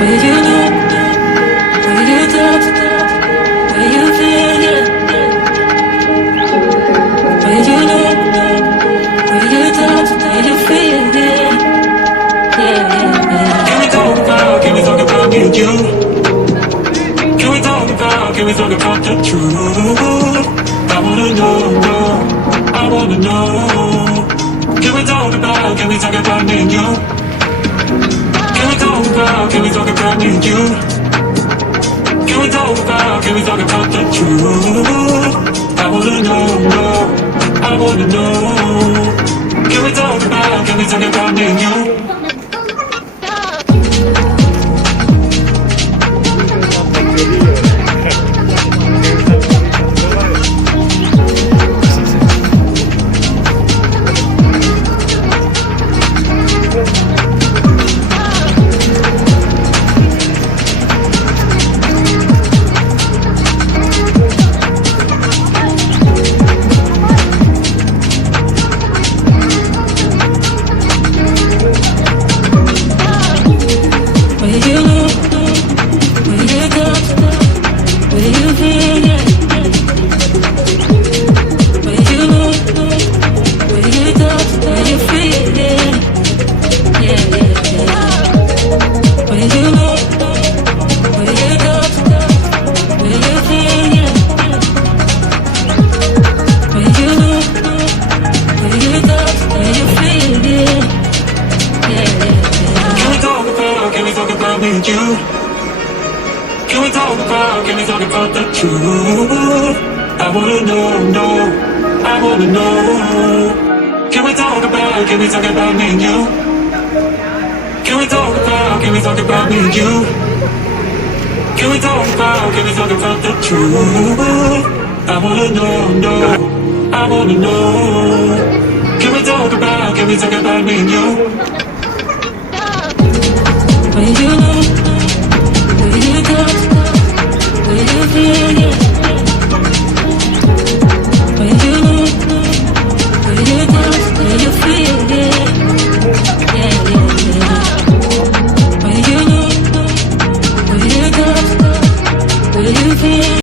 Will you know? Will you touch? Will you feel it? Will you know? Will you touch? Will you feel it? Yeah, yeah, yeah. Can we talk about me and you? Can we talk about the truth? I wanna know, I wanna know. Can we talk about me and you? Can we talk about me and you? Can we talk about the truth? I wanna know, I wanna know. Can we talk about me and you? Can we talk about the truth? I wanna know, I wanna know. Can we talk about me and you? Can we talk about me and you? Can we talk about the truth? I wanna know, I wanna know. Can we talk about me and you?